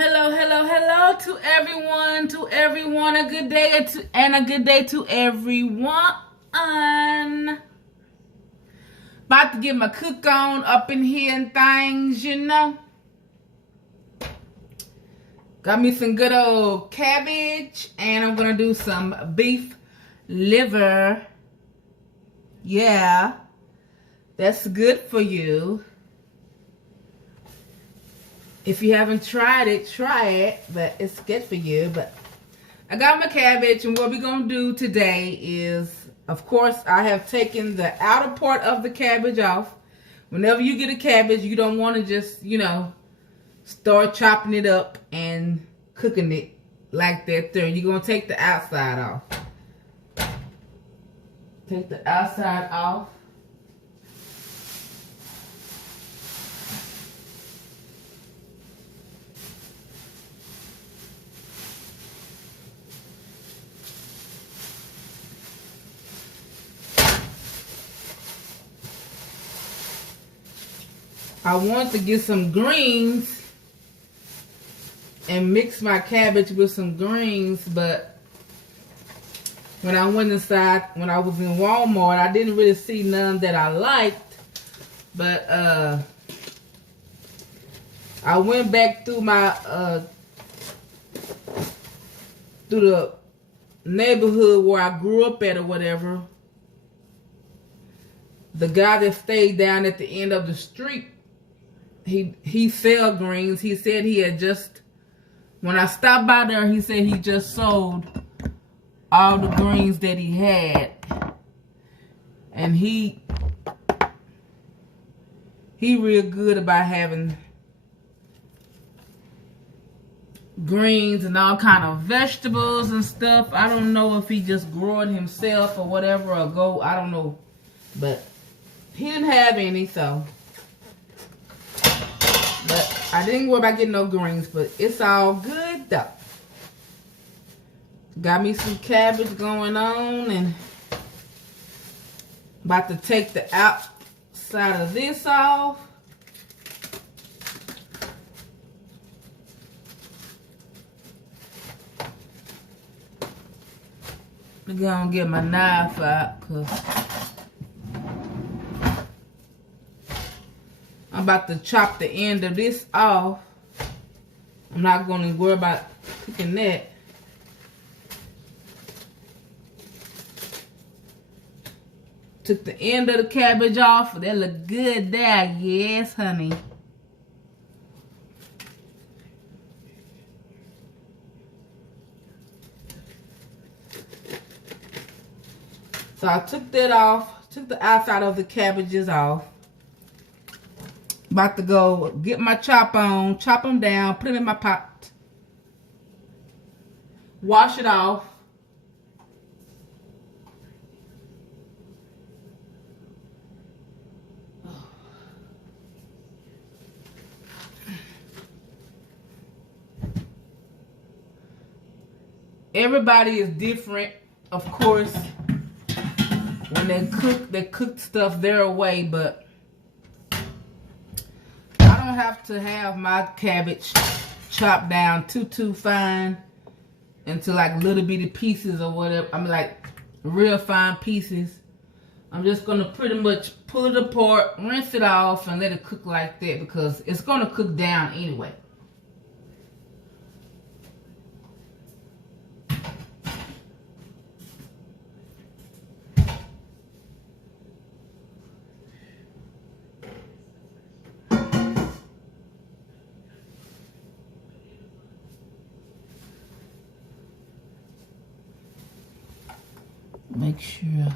Hello, hello, hello to everyone, a good day and a good day to everyone. About to get my cook on up in here and things, you know. Got me some good old cabbage, and I'm gonna do some beef liver. Yeah, that's good for you. If you haven't tried it, try it, but it's good for you. But I got my cabbage, and what we're going to do today is, of course, I have taken the outer part of the cabbage off. Whenever you get a cabbage, you don't want to just, start chopping it up and cooking it like that there. You're going to take the outside off. Take the outside off. I want to get some greens and mix my cabbage with some greens, but when I went inside, when I was in Walmart, I didn't really see none that I liked, but I went back through my through the neighborhood where I grew up at or whatever. The guy that stayed down at the end of the street, he sell greens. He said he had just, when I stopped by there, he said he just sold all the greens that he had. And he real good about having greens and all kind of vegetables and stuff. I don't know if he just grew it himself or whatever, or I don't know. But he didn't have any, so. But I didn't worry about getting no greens, but it's all good though. Got me some cabbage going on, and about to take the outside of this off. I'm gonna get my knife out because I'm about to chop the end of this off. I'm not going to worry about cooking that. Took the end of the cabbage off. That look good there. Yes, honey. So I took that off. Took the outside of the cabbages off. About to go get my chop on, chop them down, put them in my pot. Wash it off. Everybody is different, of course. When they cook stuff their way, but I don't have to have my cabbage chopped down too fine into like little bitty pieces or whatever. I mean, like real fine pieces. I'm just gonna pretty much pull it apart, rinse it off, and let it cook like that because it's gonna cook down anyway. Make sure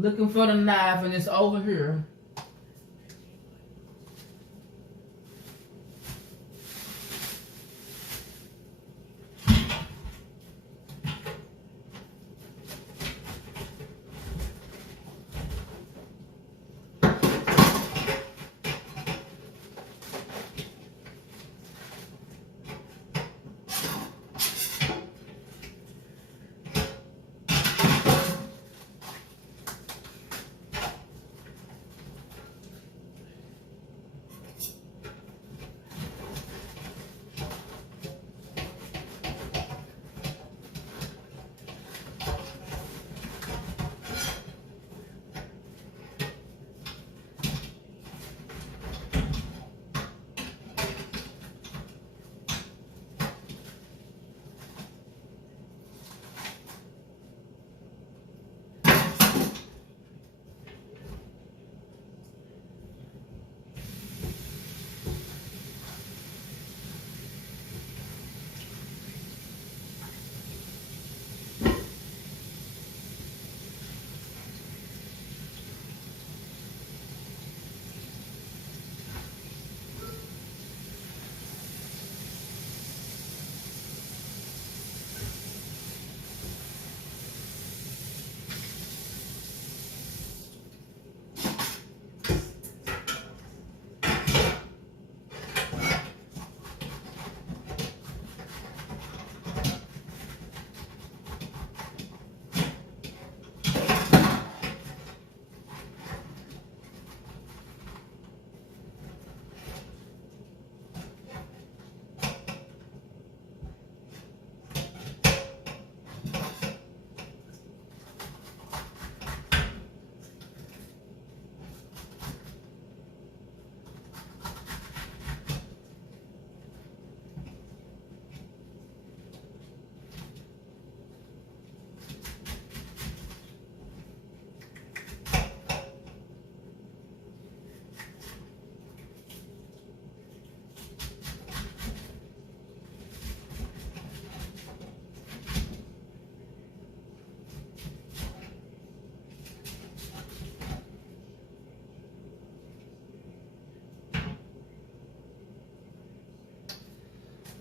Looking for the knife and it's over here.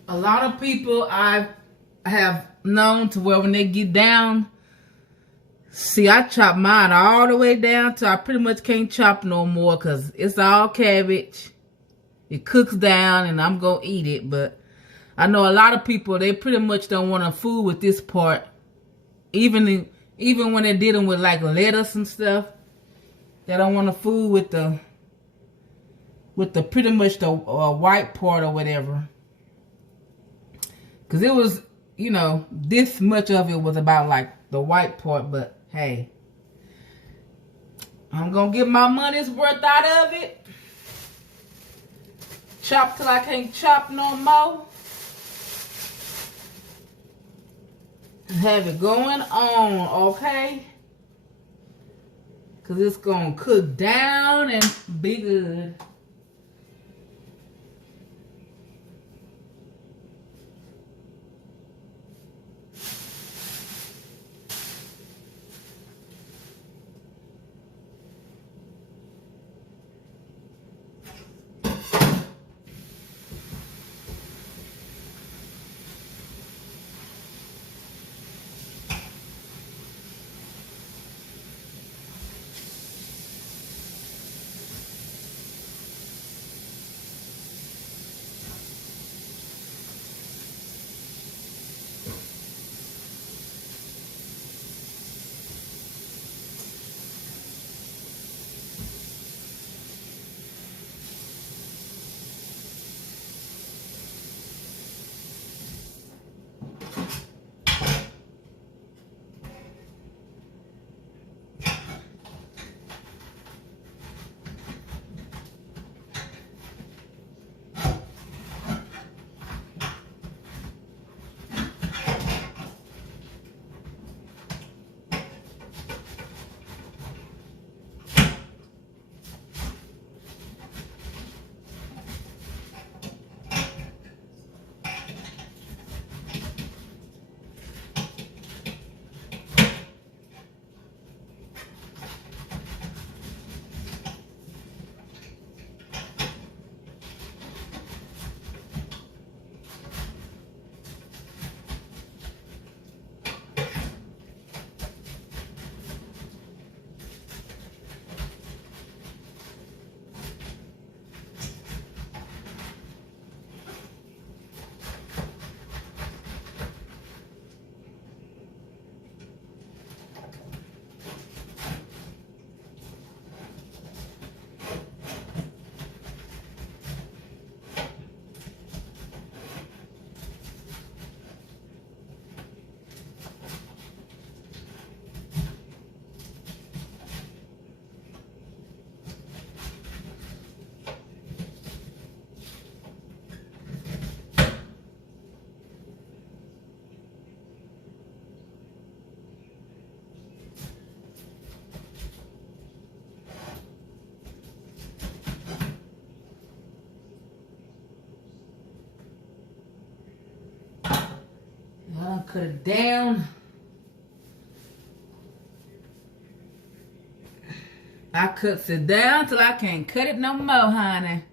A lot of people I have known to where when they get down, see, I chop mine all the way down till I pretty much can't chop no more because it's all cabbage. It cooks down and I'm going to eat it. But I know a lot of people, they pretty much don't want to fool with this part. Even when they're dealing with like lettuce and stuff, they don't want to fool with the pretty much the white part or whatever. Because it was, you know, this much of it was about like the white part. But hey, I'm going to get my money's worth out of it. Chop till I can't chop no more. Have it going on, okay? Because it's going to cook down and be good. cut it down. I cuts it down till I can't cut it no more, honey.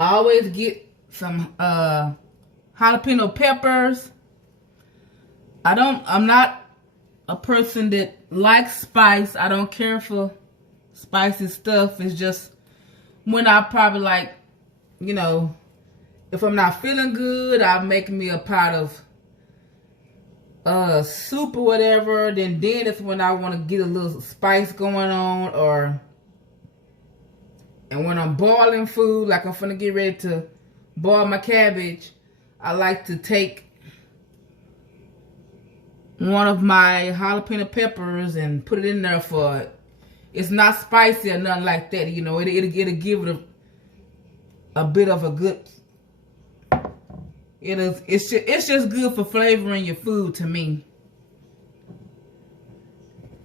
I always get some jalapeno peppers. I'm not a person that likes spice. I don't care for spicy stuff. It's just when I probably like, you know, if I'm not feeling good, I'm making me a pot of soup or whatever. Then it's when I want to get a little spice going on, and when I'm boiling food, like I'm finna get ready to boil my cabbage, I like to take one of my jalapeno peppers and put it in there for it. It's not spicy or nothing like that, you know. It'll give it a bit of a good. It's just good for flavoring your food to me,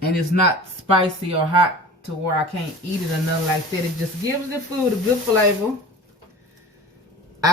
and it's not spicy or hot to where I can't eat it or nothing like that. It just gives the food a good flavor.